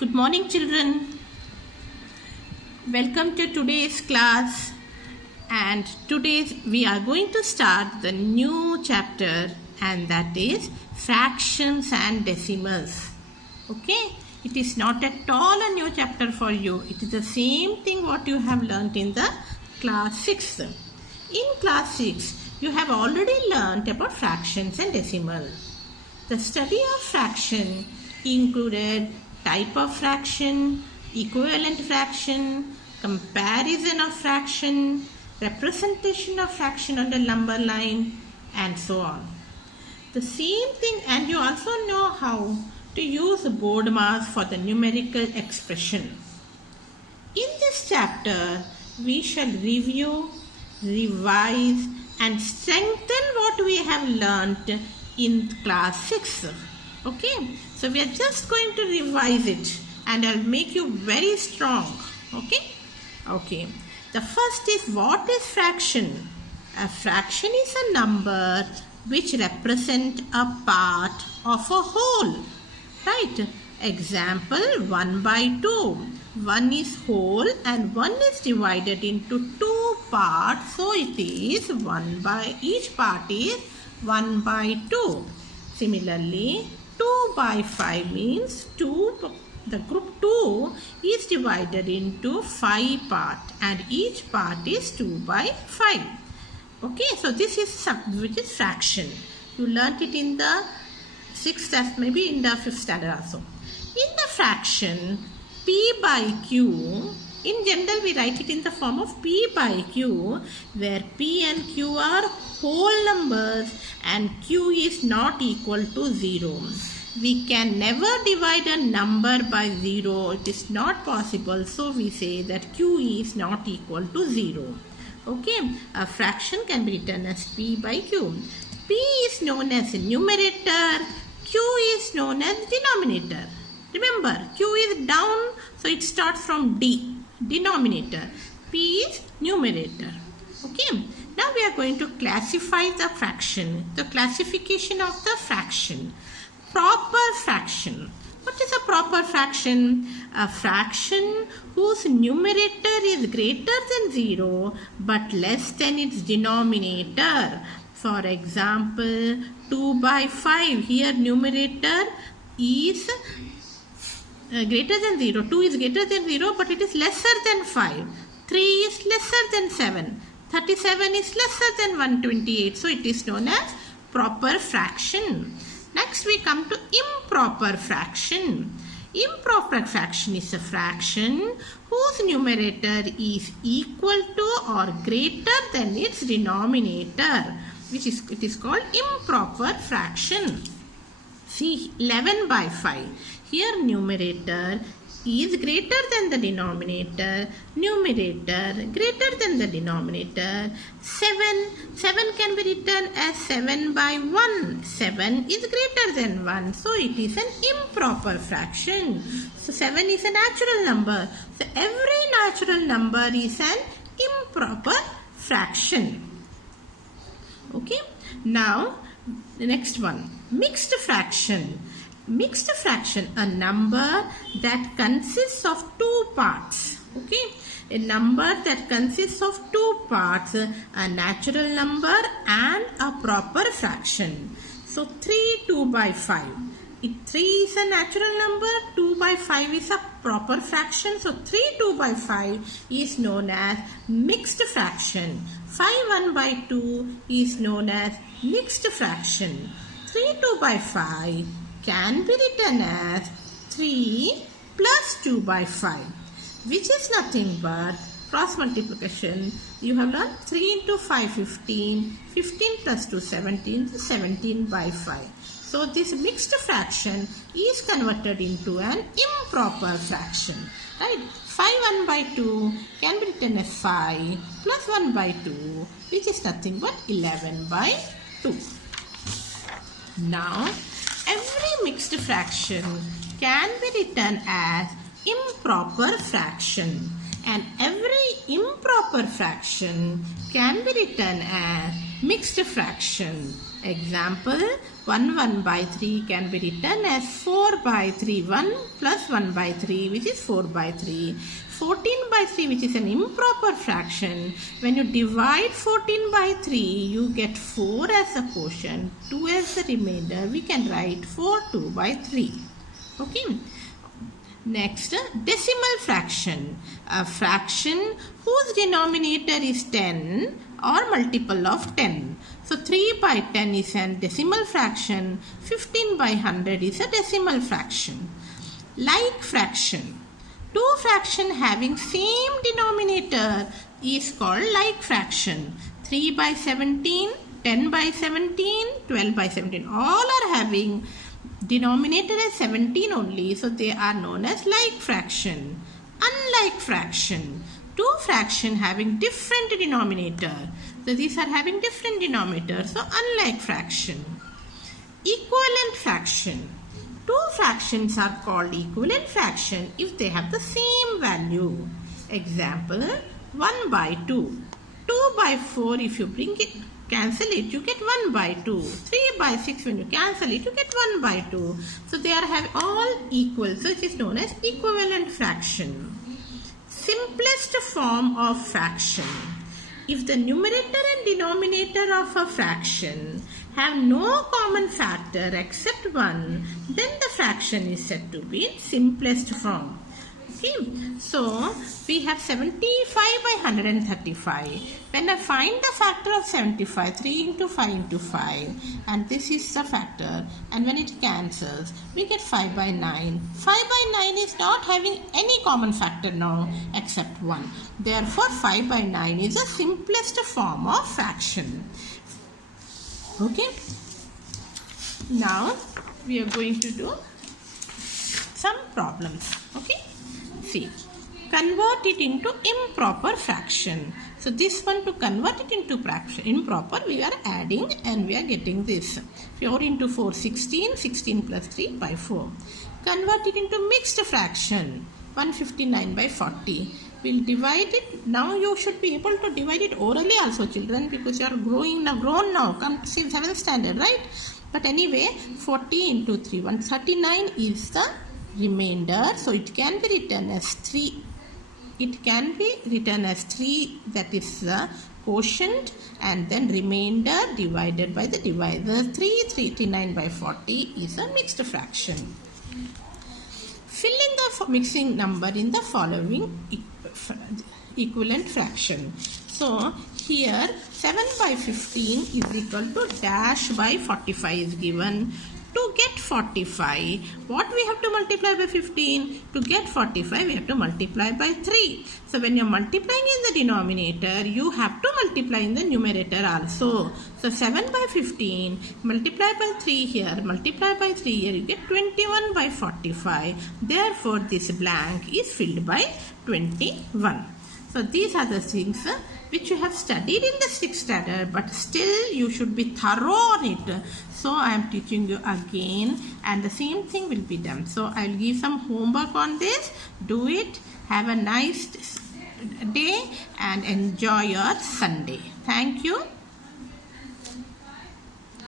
Good morning, children. Welcome to today's class. And today we are going to start the new chapter, and that is fractions and decimals. Okay? It is not at all a new chapter for you. It is the same thing what you have learnt in the class 6. In class 6, you have already learnt about fractions and decimal. The study of fraction included type of fraction, equivalent fraction, comparison of fraction, representation of fraction on the number line, and so on. The same thing, and you also know how to use board marks for the numerical expression. In this chapter, we shall review, revise, and strengthen what we have learnt in class 6. Okay, so we are just going to revise it, and I'll make you very strong. Okay, the first is, what is fraction? A fraction is a number which represent a part of a whole, right? Example, 1/2. 1 is whole and 1 is divided into 2 parts, so it is each part is 1/2. Similarly, 2/5 means the group 2 is divided into 5 parts, and each part is 2/5. Okay, so this is which is fraction. You learnt it in the 6th, maybe in the 5th standard also. In the fraction, P/Q, in general we write it in the form of P/Q, where P and Q are whole numbers and Q is not equal to 0. We can never divide a number by 0. It is not possible. So we say that Q is not equal to 0. Okay, a fraction can be written as P/Q. P is known as numerator. Q is known as denominator. Remember, Q is down, so it starts from D, denominator. P is numerator. Okay, now we are going to classify the fraction. The classification of the fraction. Proper fraction. What is a proper fraction? A fraction whose numerator is greater than 0 but less than its denominator. For example, 2/5. Here numerator is greater than 0. 2 is greater than 0 but it is lesser than 5. 3 is lesser than 7. 37 is lesser than 128. So it is known as proper fraction. Next we come to improper fraction. Improper fraction is a fraction whose numerator is equal to or greater than its denominator, it is called improper fraction. See, 11/5. Here numerator is greater than the denominator, numerator greater than the denominator. 7 can be written as 7/1. 7 is greater than 1, so it is an improper fraction. So 7 is a natural number. So every natural number is an improper fraction. Okay, now the next one, mixed fraction. Mixed fraction, a number that consists of 2 parts. Okay, a number that consists of 2 parts, a natural number and a proper fraction. So 3 2/5. 3 is a natural number, 2/5 is a proper fraction. So 3 2/5 is known as mixed fraction. 5 1/2 is known as mixed fraction. 3 2/5 can be written as 3 plus 2/5, which is nothing but cross multiplication. You have learned 3 into 5 15, 15 plus 2 17, 17/5. So this mixed fraction is converted into an improper fraction, right? 5 1/2 can be written as 5 plus 1/2, which is nothing but 11/2. Now every mixed fraction can be written as improper fraction, and every improper fraction can be written as mixed fraction. Example, 1 by 3 can be written as 4 by 3, 1 plus 1 by 3, which is 4 by 3. 14 by 3, which is an improper fraction. When you divide 14 by 3, you get 4 as a quotient, 2 as the remainder. We can write 2 by 3. Okay. Next, decimal fraction. A fraction whose denominator is 10 or multiple of 10. So 3 by 10 is a decimal fraction. 15 by 100 is a decimal fraction. Like fraction. Two fractions having same denominator is called like fraction. 3 by 17, 10 by 17, 12 by 17. All are having denominator as 17 only, so they are known as like fraction. Unlike fraction, two fractions having different denominator, so these are having different denominator, so unlike fraction. Equivalent fraction, two fractions are called equivalent fraction if they have the same value. Example, 1 by 2, 2 by 4, if you bring it, cancel it, you get 1 by 2. 3 by 6, when you cancel it, you get 1 by 2. So they are all equal. So it is known as equivalent fraction. Simplest form of fraction. If the numerator and denominator of a fraction have no common factor except 1, then the fraction is said to be in simplest form. Okay, so we have 75 by 135. When I find the factor of 75, 3 into 5 into 5, and this is the factor, and when it cancels, we get 5 by 9. 5 by 9 is not having any common factor now except 1. Therefore, 5 by 9 is the simplest form of fraction. Okay, now we are going to do some problems. Okay. See, convert it into improper fraction. So this one, to convert it into improper, we are adding and we are getting this. 4 into 4, 16. 16 plus 3 by 4. Convert it into mixed fraction. 159 by 40. We'll divide it. Now you should be able to divide it orally also, children, because you are grown now. Come to 7th standard, right? But anyway, 40 into 3, 139 is the remainder, so it can be written as 3. It can be written as 3, that is the quotient, and then remainder divided by the divisor. 339 by 40 is a mixed fraction. Fill in the mixing number in the following equivalent fraction. So here 7 by 15 is equal to dash by 45 is given. To get 45, what we have to multiply by 15? To get 45, we have to multiply by 3. So when you are multiplying in the denominator, you have to multiply in the numerator also. So 7 by 15, multiply by 3 here, multiply by 3 here, you get 21 by 45. Therefore, this blank is filled by 21. So these are the things which you have studied in the 6th standard, but still you should be thorough on it. So I am teaching you again, and the same thing will be done. So I will give some homework on this. Do it. Have a nice day and enjoy your Sunday. Thank you.